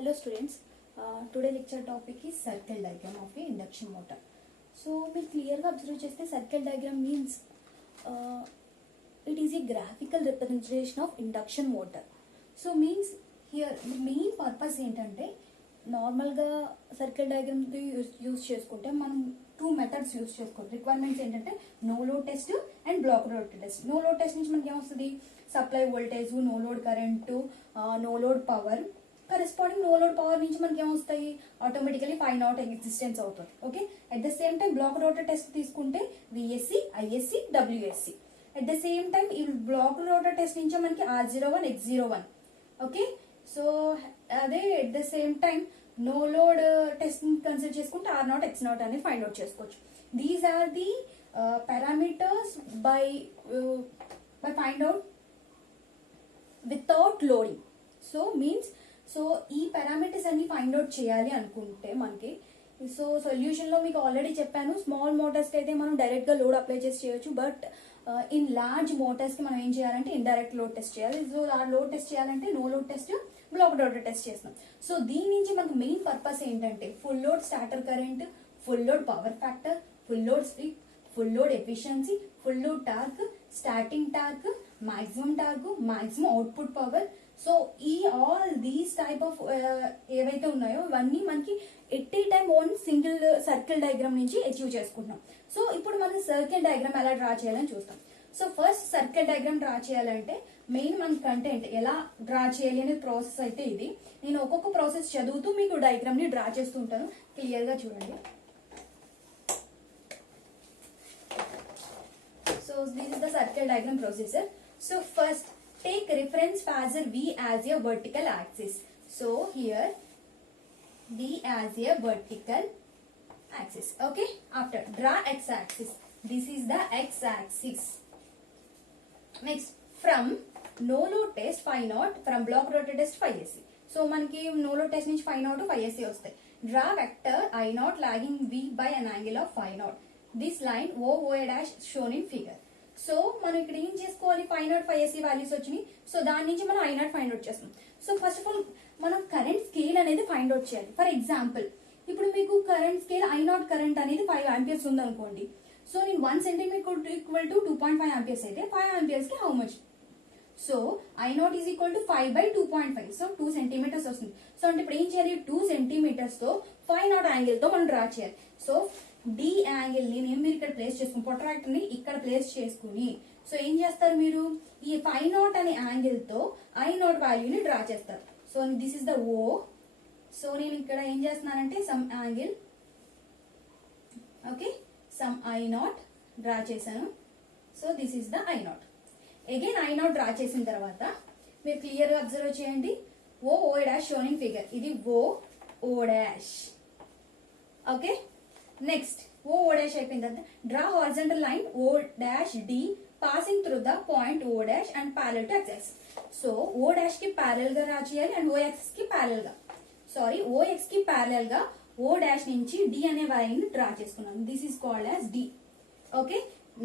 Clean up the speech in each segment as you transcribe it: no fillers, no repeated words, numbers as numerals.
Hello students, today lecture topic is circle diagram of a induction motor. So we clearly observe just the circle diagram means it is a graphical representation of induction motor. So means here the main purpose ఏంటంటే నార్మల్గా circle diagram use చేసుకుంటే మనం two methods use చేసుకోవాలి. Requirements ఏంటంటే no load test and block load test. No load test నుంచి మనకి ఏమొస్తుంది, supply voltage, no load current, no load power. Corresponding no load power నుంచి మనకి ఏమొస్తాయి, ఆటోమేటికలీ ఫైండ్ అవుట్ ఎగ్జిస్టెన్స్ అవుతుంది. Okay, at the same time block rotor test తీసుకుంటే VSC, ISC, WSC. At the same time ఈ block rotor test నుంచి మనకి R01, X01. Okay, so అదే at the same time no load test consider చేసుకుంటే R0, X0 అనేది find out చేసుకోవచ్చు. These are the parameters by find out without loading. So means ఈ parameters అన్ని find out చేయాలి అనుకుంటే మనకి సొల్యూషన్ లో మీకు ఆల్రెడీ చెప్పాను, స్మాల్ మోటార్స్ కి అయితే మనం డైరెక్ట్ గా లోడ్ అప్లై చేసి చేయొచ్చు. బట్ ఇన్ లార్జ్ మోటార్స్ కి మనం ఏం చేయాలంటే ఇండైరెక్ట్ లోడ్ టెస్ట్ చేయాలి. సో ఆ లోడ్ టెస్ట్ చేయాలంటే no load test, block rotor test చేస్తాం. సో దీని నుంచి మనకు మెయిన్ పర్పస్ ఏంటంటే full load starter current, full load power factor, full load speed, full load efficiency, full load torque, starting torque, maximum torque, maximum output power. So ఈ all these type of ఏవైతే ఉన్నాయో ఇవన్నీ మనకి at a time one single circle diagram నుంచి achieve చేసుకుంటున్నాం. So ఇప్పుడు మనం circle diagram ఎలా డ్రా చేయాలని చూస్తాం. So first circle diagram draw చేయాలంటే మెయిన్ మన కంటెంట్ ఎలా డ్రా చేయాలి అనే ప్రాసెస్ అయితే ఇది. నేను ఒక్కొక్క ప్రాసెస్ చదువుతూ మీకు డయాగ్రామ్ ని డ్రా చేస్తూ ఉంటాను, క్లియర్ గా చూడండి. So this is the circle diagram procedure. So first take reference phasor V as a vertical axis. So here V as a vertical axis. Okay. After draw x axis. This is the x axis. Next from no load test find out, from block rotor test 5SC. So మనకి no load test నుంచి find out 5SC వస్తాయి. Draw vector I0 lagging V by an angle of 5 This line OA dash shown in figure. So మనం ఇక్కడ ఏం చేసుకోవాలి, 5SC values వచ్చినాయి. So దాని నుంచి మనం I0 ఫైండ్ అవుట్ చేస్తాం. సో ఫస్ట్ ఆఫ్ ఆల్ మనం కరెంట్ స్కేల్ అనేది ఫైండ్ అవుట్ చేయాలి. ఫర్ ఎగ్జాంపుల్ ఇప్పుడు మీకు కరెంట్ స్కేల్ I0 కరెంట్ అనేది 5 ఆంపియర్స్ ఉంది అనుకోండి. సో నేను 1 సెంటీమీటర్ ఈక్వల్ టు 2.5 ఆంపియర్స్ అయితే 5 ఆంపియర్స్ కి how much. So I0 is equal to 5 by 2.5. So 2 centimetres వస్తుంది. సో అంటే ఇప్పుడు ఏం చేయాలి, 2 సెంటీమీటర్స్ తో 5 యాంగిల్ తో మనం డ్రా చేయాలి. సో డి యాంగిల్ ని నేను మీరు ఇక్కడ ప్లేస్ చేసుకుని ప్రొట్రాక్టర్ ని ఇక్కడ ప్లేస్ చేసుకుని సో ఏం చేస్తారు, మీరు ఈ 5 అనే యాంగిల్ తో I0 వాల్యూని డ్రా చేస్తారు. So this is the O. So నేను ఇక్కడ ఏం చేస్తున్నానంటే some angle, okay, some I0 draw చేశాను. So this is the I0. Again I0 draw చేసిన తర్వాత మీరు క్లియర్ గా అబ్జర్వ్ చేయండి, O dash shown in figure. ఇది O dash. Okay, next O dash అయిపోయిన తర్వాత draw horizontal line O dash D passing through the point O dash and parallel to X. So O dash కి parallel గా draw చేయాలి and OX కి parallel గా, sorry OX కి parallel గా O dash నుంచి D అనే లైన్ డ్రా చేసుకున్నాం. This is called as D. Okay,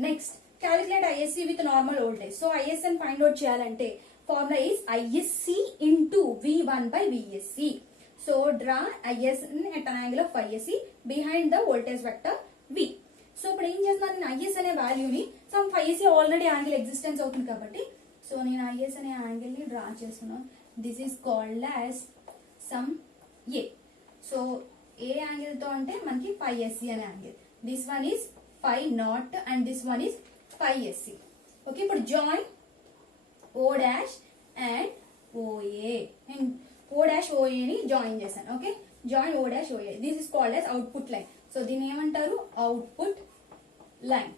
next calculate ISC with normal voltage. So ISC ని ఫైండ్ అవుట్ చేయాలంటే formula is ISC into V1 by VSC. So draw IS at an angle of 5SC behind the voltage vector V. So ఇప్పుడు ఏం చేస్తున్నాను, నేను IS అనే వాల్యూని some 5SC already angle existence అవుతుంది కాబట్టి సో నేను IS అనే యాంగిల్ ని డ్రా చేస్తున్నాను. This is called as some A. So A angle తో అంటే మనకి 5SC అనే యాంగిల్. This one is 5 and this one is 5SC. Okay, ఇప్పుడు join O dash and OA. నేను O డాష్ OA ని జాయిన్ చేశాను. Okay, join O dash OA. This is called as output line. So దీన్ని ఏమంటారు, output line.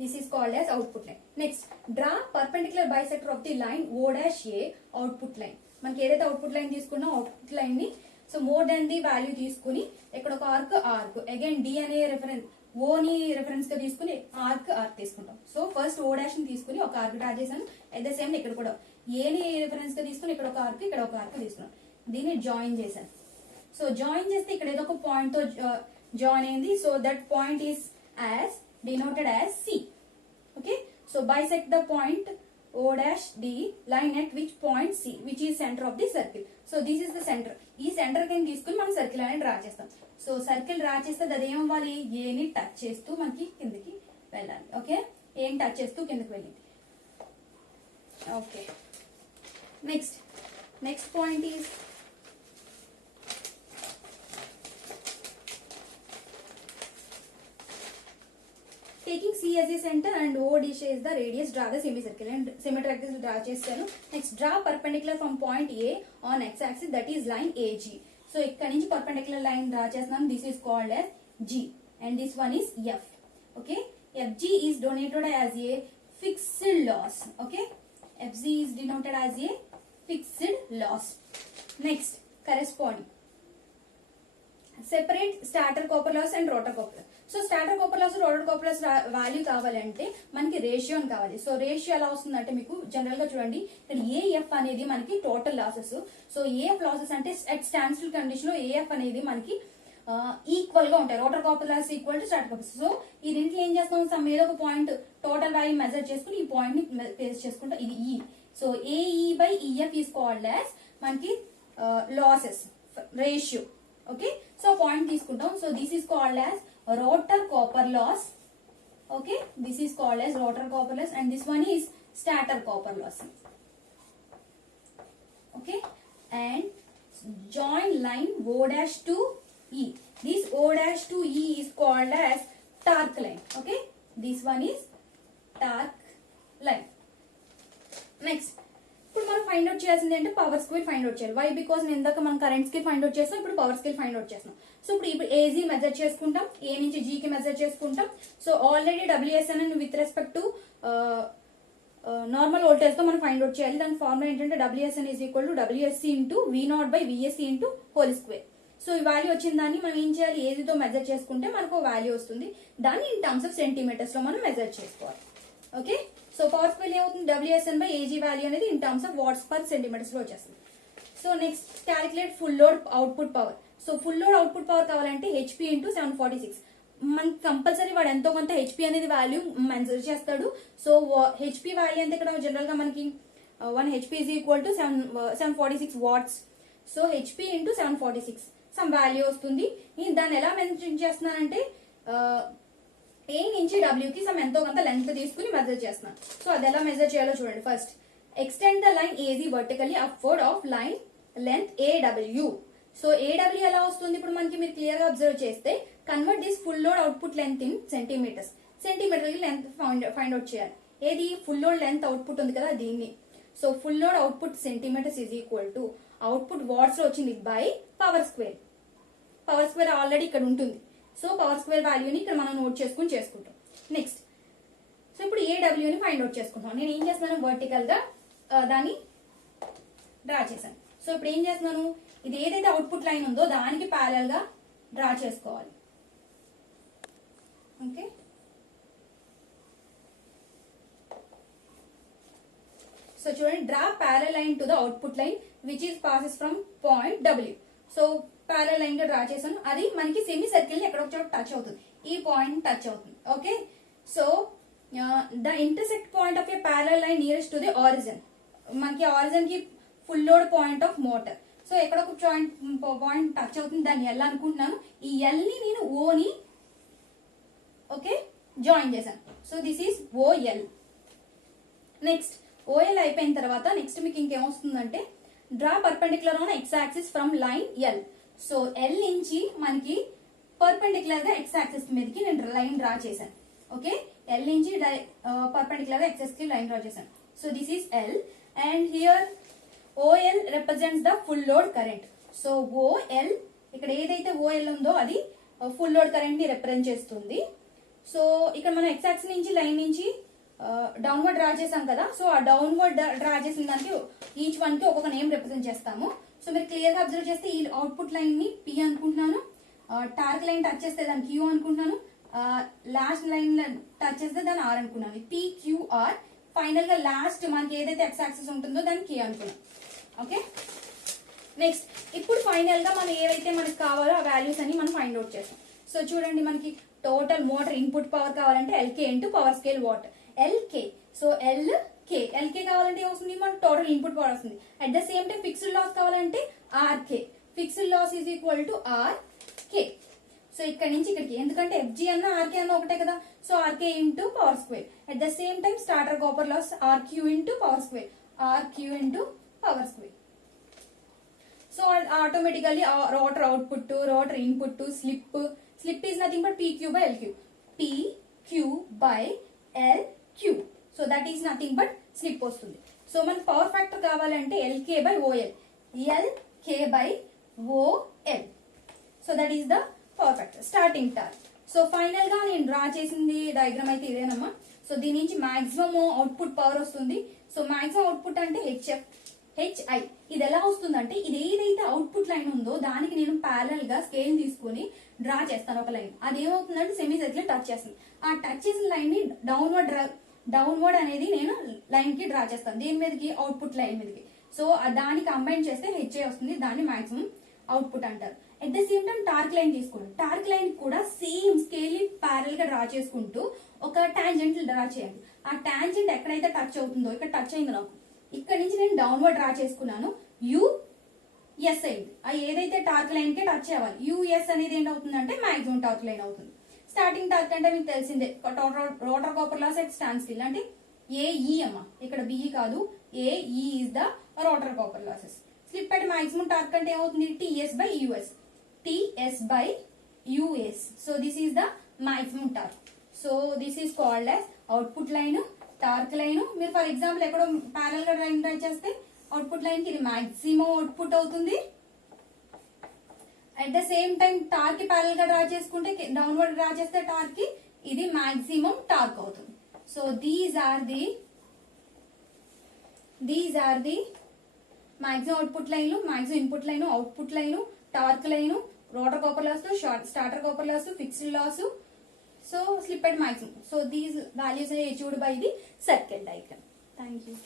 This is called as output line. Next draw perpendicular bisector of the line O dash A output line. మనకి ఏదైతే output line తీసుకున్నా output line ని so more than the value తీసుకుని ఇక్కడ ఒక arc again D అనే reference O ని reference గా తీసుకుని ఆర్క్ తీసుకుంటాం. సో ఫస్ట్ O డాష్ ని తీసుకుని ఒక ఆర్క్ డ్రా చేశాను. అట్ ద సేమ్ ఇక్కడ కూడా A ని రెఫరెన్స్ గా తీసుకుని ఇక్కడ ఒక ఆర్క్, ఇక్కడ ఒక ఆర్క్ తీసుకున్నాం. దీన్ని జాయిన్ చేశాను. సో జాయిన్ చేస్తే ఇక్కడ ఏదో ఒక పాయింట్ తో జాయిన్ అయింది. So that point is as denoted as C. Okay, so bisect the point O dash D line at which point C, which is center of the circle. So this is the center. ఈ centre కింద తీసుకుని మనం circle అనేది draw చేస్తాం. So circle draw చేస్తే అది ఏమవ్వాలి, ఏని టచ్ చేస్తూ మనకి కిందకి వెళ్ళాలి. ఓకే, ఏం టచ్ చేస్తూ కిందకి వెళ్ళింది. Okay, next point is taking C as a center and O dash is the radius, draw the semicircle. And symmetric draw చేస్తాను. Next, draw perpendicular from point A on x-axis, that is line AG. So ఇక్కడ నుంచి perpendicular line draw చేస్తున్నాను. This is called as G and this one is F. Okay, FG is denoted as a fixed loss. Okay, FG is denoted as a fixed loss. Next, corresponding. Separate starter copper loss and rotor copper loss. So starter copper loss, rotor copper loss value కావాలంటే మనకి ratio కావాలి. So ratio ఎలా వస్తుందంటే మీకు general గా చూడండి, ఇక్కడ AF అనేది మనకి total losses. So AF losses అంటే అట్ స్టాండ్ స్టిల్ కండిషన్ లో ఏఎఫ్ అనేది మనకి ఈక్వల్ గా ఉంటాయి. Rotor copper loss equal to starter copper. So ఈ రెంట్లో ఏం చేస్తాం, సమ్ ఏదో ఒక పాయింట్ టోటల్ వాల్యూ మెజర్ చేసుకుని ఈ పాయింట్ ని పేస్ చేసుకుంటాం. ఇది E. So AE by EF is called as మనకి losses ratio. Okay, so point తీసుకుంటాం. So this is called as rotor copper loss. Okay, this is called as rotor copper loss and this one is stator copper loss. Okay, and join line O dash to E. This O dash to E is called as torque line. Okay, this one is torque line. Next, ఇప్పుడు మనం find out చేయాల్సింది అంటే power square find out చేయాలి. Why, because నేను ఇందాక మనం current scale find out చేస్తాం, ఇప్పుడు పవర్ స్కేల్ ఫైండ్ అవుట్ చేస్తాం. సో ఇప్పుడు ఏజీ మెజర్ చేసుకుంటాం, ఏ నుంచి జీ కి మెజర్ చేసుకుంటాం. So already WSN with respect to normal voltage తో మనం ఫైండ్ అవుట్ చేయాలి. దాని ఫార్ములా ఏంటంటే WSN is equal to WSC into V0 by VSC into whole square. So ఈ వాల్యూ వచ్చిన దాన్ని మనం ఏం చేయాలి, ఏజీతో మెజర్ చేసుకుంటే మనకు వాల్యూ వస్తుంది. దాన్ని ఇన్ టర్మ్స్ ఆఫ్ సెంటీమీటర్స్ లో మనం మెజర్ చేసుకోవాలి. ఓకే, సో పవర్ స్క్వేర్ ఏమవుతుంది, డబ్ల్యూఎస్ఎన్ బై ఏజీ వాల్యూ అనేది in terms of watts per centimetres లో వచ్చేస్తుంది. So next, calculate full load output power. So full load output power కావాలంటే HP into 746. మనకి compulsory వాడు ఎంతో కొంత హెచ్పి అనేది వాల్యూ మెజర్ చేస్తాడు. సో హెచ్పి వాల్యూ అంటే ఇక్కడ జనరల్ గా మనకి 1 HP is equal to 746 watts. So HP into 746 some value వస్తుంది. నేను దాన్ని ఎలా మెన్షన్ చేస్తున్నానంటే ఏ నుంచి డబ్ల్యూకి సమ్ ఎంతో కొంత లెంత్ తీసుకుని మెజర్ చేస్తున్నాను. సో అది ఎలా మెజర్ చేయాలో చూడండి. First, extend the line AG vertically upward of line length AW. So AW ఎలా వస్తుంది, ఇప్పుడు మనకి మీరు క్లియర్ గా అబ్జర్వ్ చేస్తే convert this full load output length in centimetres. Centimetre length find out చేయాలి. ఏది ఫుల్ లోడ్ లెంత్ అవుట్పుట్ ఉంది కదా దీన్ని. So full load output centimetres is equal to output watts లో వచ్చింది by power square. Power square already ఇక్కడ ఉంటుంది. So power square వాల్యూని ఇక్కడ మనం నోట్ చేసుకుంటాం. నెక్స్ట్, సో ఇప్పుడు ఏడబ్ల్యూని ఫైండ్ అవుట్ చేసుకుంటాం. నేను ఏం చేస్తున్నాను, వర్టికల్ గా దాన్ని డ్రా చేశాను. సో ఇప్పుడు ఏం చేస్తున్నాను, ఇది ఏదైతే అవుట్పుట్ లైన్ ఉందో దానికి ప్యారల్ గా డ్రా చేసుకోవాలి. ఓకే, సో చూడండి, draw parallel line to the output line which is passes from point W. So parallel line గా డ్రా చేశాను. అది మనకి సెమీ సర్కిల్ ని ఎక్కడ ఒక చోట టచ్ అవుతుంది, ఈ పాయింట్ టచ్ అవుతుంది. Okay, so the intersect point of A parallel line nearest to the origin. మనకి ఆరిజిన్ కి full load point of motor. So ఎక్కడ ఒక పాయింట్ టచ్ అవుతుంది, దాన్ని ఎల్ అనుకుంటున్నాను. ఈ ఎల్ ని నేను ఓని ఓకే జాయిన్ చేశాను. So this is OL. Next, OL అయిపోయిన తర్వాత నెక్స్ట్ మీకు ఇంకేమొస్తుందంటే draw perpendicular on X axis from line L. So L నుంచి మనకి పర్పెండిక్యులర్ గా ఎక్స్ యాక్సిస్ మీదకి నేను లైన్ డ్రా చేశాను. ఓకే, ఎల్ నుంచి పర్పెండిక్యులర్ గా ఎక్స్ కి లైన్ డ్రా చేశాను. So this is L and here OL represents the full load current. So OL ఇక్కడ ఏదైతే ఓఎల్ ఉందో అది ఫుల్ లోడ్ కరెంట్ ని రిప్రజెంట్ చేస్తుంది. సో ఇక్కడ మనం ఎక్స్ యాక్సిస్ నుంచి లైన్ నుంచి డౌన్వర్డ్ డ్రా చేసాం కదా. సో ఆ డౌన్వర్డ్ డ్రా చేసిన దానికి ఈచ్ వన్ కి ఒక్కొక్క నేమ్ రిప్రజెంట్ చేస్తాము. సో మీరు క్లియర్ గా అబ్జర్వ్ చేస్తే ఈ అవుట్పుట్ లైన్ ని పి అనుకుంటున్నాను, టార్క్ లైన్ టచ్ చేస్తే దాన్ని క్యూ అనుకుంటున్నాను, లాస్ట్ లైన్ టచ్ చేస్తే దాన్ని ఆర్ అనుకున్నాను. పిక్యూఆర్. ఫైనల్ గా లాస్ట్ మనకి ఏదైతే ఎక్స్ యాక్సిస్ ఉంటుందో దాన్ని కే అనుకున్నాం. ఓకే, నెక్స్ట్, ఇప్పుడు ఫైనల్ గా మనం ఏవైతే మనకి కావాలో ఆ వాల్యూస్ అని మనం ఫైండ్ అవుట్ చేస్తాం. సో చూడండి, మనకి టోటల్ మోటార్ ఇన్పుట్ పవర్ కావాలంటే LK into power scale watt LK. So LK కావాలంటే ఏమొస్తుంది, మనకు టోటల్ ఇన్పుట్ పవర్ వస్తుంది. At the same time fixed loss కావాలంటే RK. Fixed loss is equal to R K. So ఇక్కడ నుంచి ఇక్కడికి, ఎందుకంటే ఎఫ్జీ అన్న ఆర్కే అన్న ఒకటే కదా, so RK into power square. At the same time starter copper loss RQ into power square, RQ into power square. So automatically rotor output, rotor input, slip is nothing but PQ by LQ, PQ by LQ. So that is nothing but slip వస్తుంది. So మనకు power factor కావాలంటే LK by OL, LK by OL. So that is the power factor. Starting torque. So final గా నేను draw చేసింది diagram అయితే ఇదేనమ్మా. So దీని నుంచి maximum output power వస్తుంది. సో మాక్సిమం అవుట్పుట్ అంటే HI. ఇది ఎలా వస్తుందంటే, ఇది ఏదైతే అవుట్పుట్ లైన్ ఉందో దానికి నేను ప్యారల్ గా స్కేల్ తీసుకుని డ్రా చేస్తాను ఒక లైన్. అది ఏమవుతుందంటే సెమీ సర్కిల్ టచ్ చేస్తుంది. ఆ టచ్ చేసిన లైన్ ని డౌన్వర్డ్ అనేది నేను లైన్ కి డ్రా చేస్తాను. దీని మీదకి, అవుట్పుట్ లైన్ మీదకి. సో దాన్ని కంబైన్ చేస్తే HI వస్తుంది. దాన్ని మాక్సిమం అవుట్పుట్ అంటారు. At the same time torque line తీసుకోండి. టార్క్ లైన్ కూడా సేమ్ స్కేల్ ప్యారల్ గా డ్రా చేసుకుంటూ ఒక టాంజెంట్ డ్రా చేయండి. ఆ టాంజెంట్ ఎక్కడైతే టచ్ అవుతుందో, ఇక్కడ టచ్ అయింది నాకు, ఇక్కడ నుంచి నేను డౌన్వర్డ్ డ్రా చేసుకున్నాను. US అయింది. ఆ ఏదైతే టార్క్ లైన్ కి టచ్ అవ్వాలి, US అనేది ఏంటవుతుందంటే మాక్సిమం టార్క్ లైన్ అవుతుంది. స్టార్టింగ్ టార్క్ అంటే మీకు తెలిసిందే, rotor copper loss at stand still అంటే AE అమ్మ, ఇక్కడ BE కాదు, AE is the rotor copper losses. Slip at maximum torque అంటే ఏమవుతుంది, TS by US, TS by US. So this is the maximum torque. So this is called as output line, torque line. మీరు for example ఎక్కడో parallel గా draw చేస్తే output line కి ఇది maximum output అవుతుంది. At the same time torque కి parallel గా draw చేసుకుంటే, డౌన్వర్డ్ డ్రా చేస్తే టార్క్ కి ఇది మాక్సిమం టార్క్ అవుతుంది. So these are the maximum output లైన్లు, maximum input line, output line, torque line, rotor copper loss, starter copper loss, fixed loss, so slip at maximum. So these values are achieved by the circle diagram. Thank you.